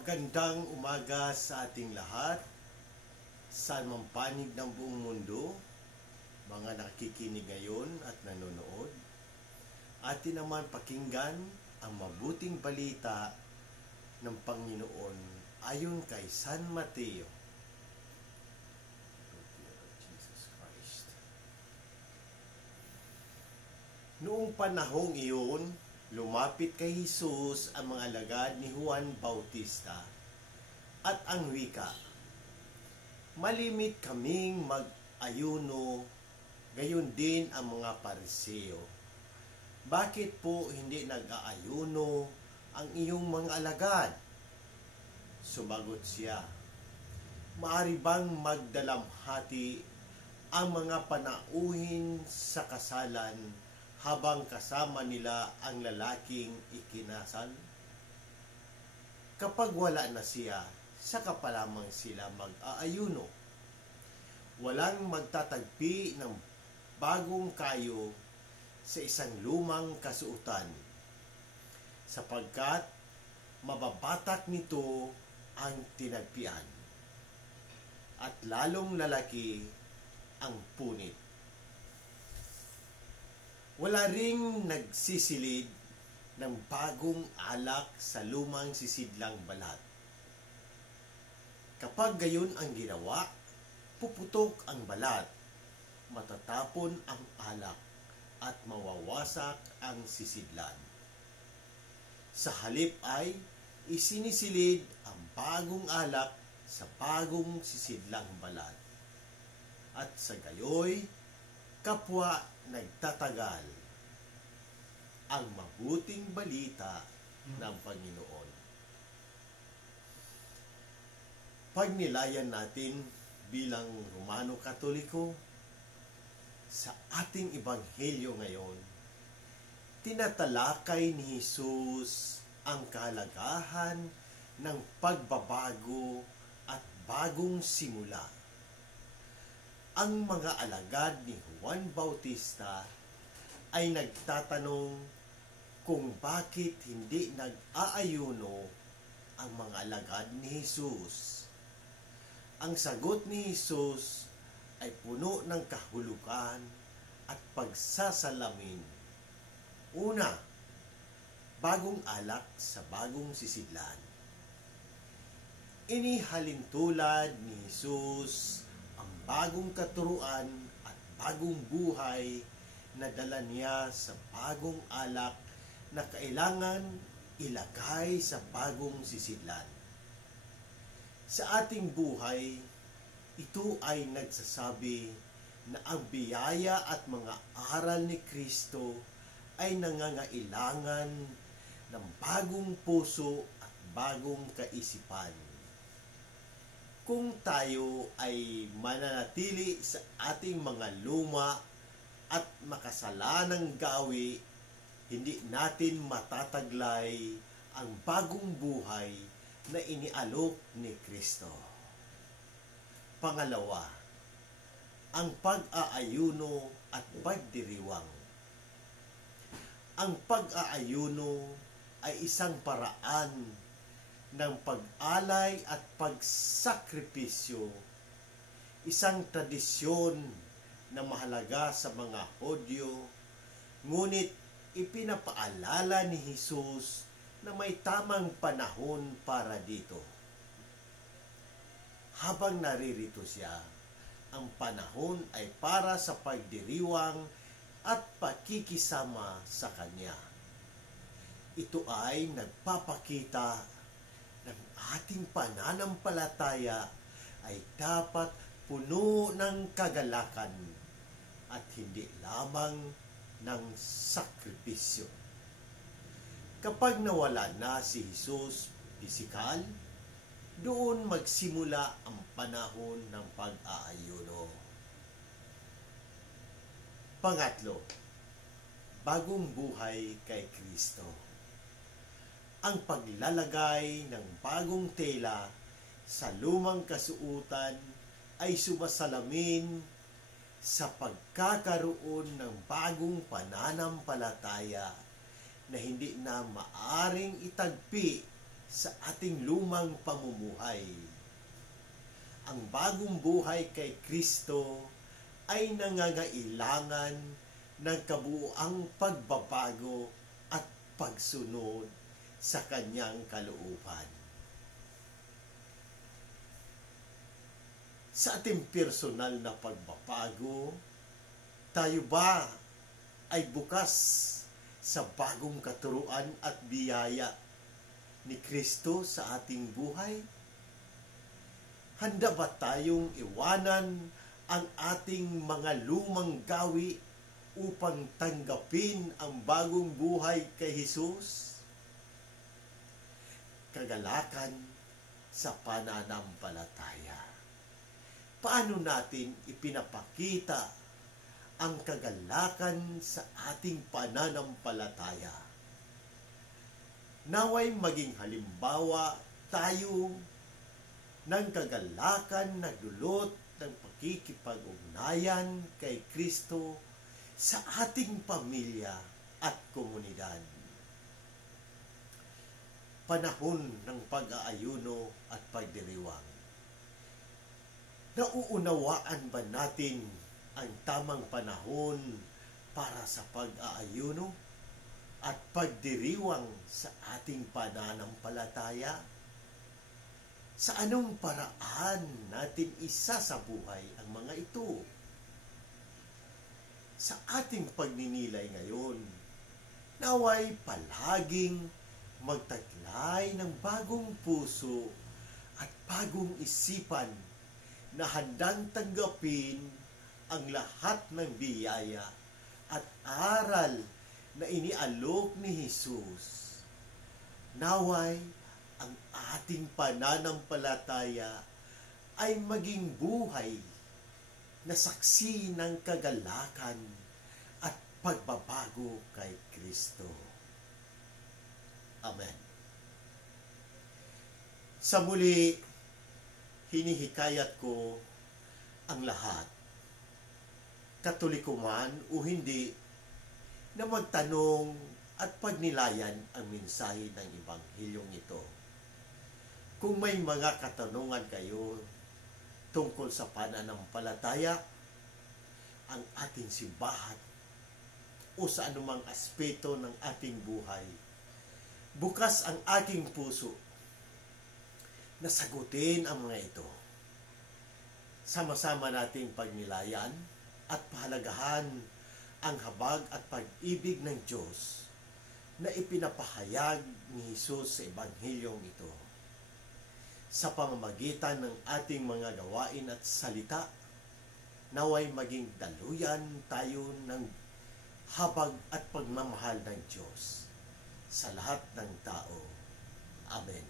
Magandang umaga sa ating lahat, saan mang panig ng buong mundo, mga nakikinig ngayon at nanonood. Atin naman pakinggan ang mabuting balita ng Panginoon ayon kay San Mateo. Jesus Christ. Noong panahong iyon, lumapit kay Jesus ang mga alagad ni Juan Bautista at ang wika, "Malimit kaming mag-ayuno, gayon din ang mga Pariseo. Bakit po hindi nag-aayuno ang iyong mga alagad?" Sumagot siya, "Maari bang magdalamhati ang mga panauhin sa kasalan habang kasama nila ang lalaking ikinasal? Kapag wala na siya, saka pa lamang sila mag-aayuno. Walang magtatagpi ng bagong kayo sa isang lumang kasuotan, sapagkat mababatak nito ang tinagpian, at lalong lalaki ang punit. Wala ring nagsisilid ng bagong alak sa lumang sisidlang balat. Kapag gayon ang ginawa, puputok ang balat, matatapon ang alak, at mawawasak ang sisidlan. Sa halip ay isinisilid ang bagong alak sa bagong sisidlang balat, at sa gayoy, kapwa nagtatagal ang mabuting balita ng Panginoon. Pagnilayan natin bilang Romano Katoliko, sa ating ebanghelyo ngayon, tinatalakay ni Jesus ang kahalagahan ng pagbabago at bagong simula. Ang mga alagad ni Juan Bautista ay nagtatanong kung bakit hindi nag-aayuno ang mga alagad ni Jesus. Ang sagot ni Jesus ay puno ng kahulugan at pagsasalamin. Una, bagong alak sa bagong sisidlan. Inihalintulad ni Jesus ang bagong katuruan at bagong buhay na dala niya sa bagong alak na kailangan ilagay sa bagong sisidlan. Sa ating buhay, ito ay nagsasabi na ang biyaya at mga aral ni Kristo ay nangangailangan ng bagong puso at bagong kaisipan. Kung tayo ay mananatili sa ating mga luma at makasalanang gawi, hindi natin matataglay ang bagong buhay na inialok ni Kristo. Pangalawa, ang pag-aayuno at pagdiriwang. Ang pag-aayuno ay isang paraan ng pag-alay at pagsakripisyo, isang tradisyon na mahalaga sa mga Hudyo, ngunit ipinapaalala ni Jesus na may tamang panahon para dito. Habang naririto siya, ang panahon ay para sa pagdiriwang at pakikisama sa Kanya. Ito ay nagpapakita ng ating pananampalataya ay dapat puno ng kagalakan at hindi lamang ng sakripisyo. Kapag nawala na si Jesus pisikal, doon magsimula ang panahon ng pag-aayuno. Pangatlo, bagong buhay kay Kristo. Ang paglalagay ng bagong tela sa lumang kasuotan ay sumasalamin sa pagkakaroon ng bagong pananampalataya na hindi na maaring itagpi sa ating lumang pamumuhay. Ang bagong buhay kay Kristo ay nangangailangan ng kabuuang pagbabago at pagsunod sa kanyang kalooban. Sa ating personal na pagbabago, tayo ba ay bukas sa bagong katuruan at biyaya ni Kristo sa ating buhay? Handa ba tayong iwanan ang ating mga lumang gawi upang tanggapin ang bagong buhay kay Jesus? Kagalakan sa pananampalataya. Paano natin ipinapakita ang kagalakan sa ating pananampalataya? Naway maging halimbawa tayo ng kagalakan na dulot ng pakikipag-ugnayan kay Kristo sa ating pamilya at komunidad. Panahon ng pag-aayuno at pagdiriwang. Nauunawaan ba natin ang tamang panahon para sa pag-aayuno at pagdiriwang sa ating pananampalataya? Sa anong paraan natin isasabuhay ang mga ito? Sa ating pagninilay ngayon, naway palaging magtaglay ng bagong puso at bagong isipan na handang tanggapin ang lahat ng biyaya at aral na inialok ni Jesus. Naway ang ating pananampalataya ay maging buhay na saksi ng kagalakan at pagbabago kay Kristo. Amen. Sa muli, hinihikayat ko ang lahat, Katoliko man o hindi, na magtanong at pagnilayan ang mensahe ng Ebanghilyong ito. Kung may mga katanungan kayo tungkol sa pananampalataya, ang ating simbahan, o sa anumang aspeto ng ating buhay, bukas ang aking puso na sagutin ang mga ito. Sama-sama nating pagnilayan at pahalagahan ang habag at pag-ibig ng Diyos na ipinapahayag ni Jesus sa Ebanghilyong ito. Sa pamamagitan ng ating mga gawain at salita, naway maging daluyan tayo ng habag at pagmamahal ng Diyos sa lahat ng tao. Amen.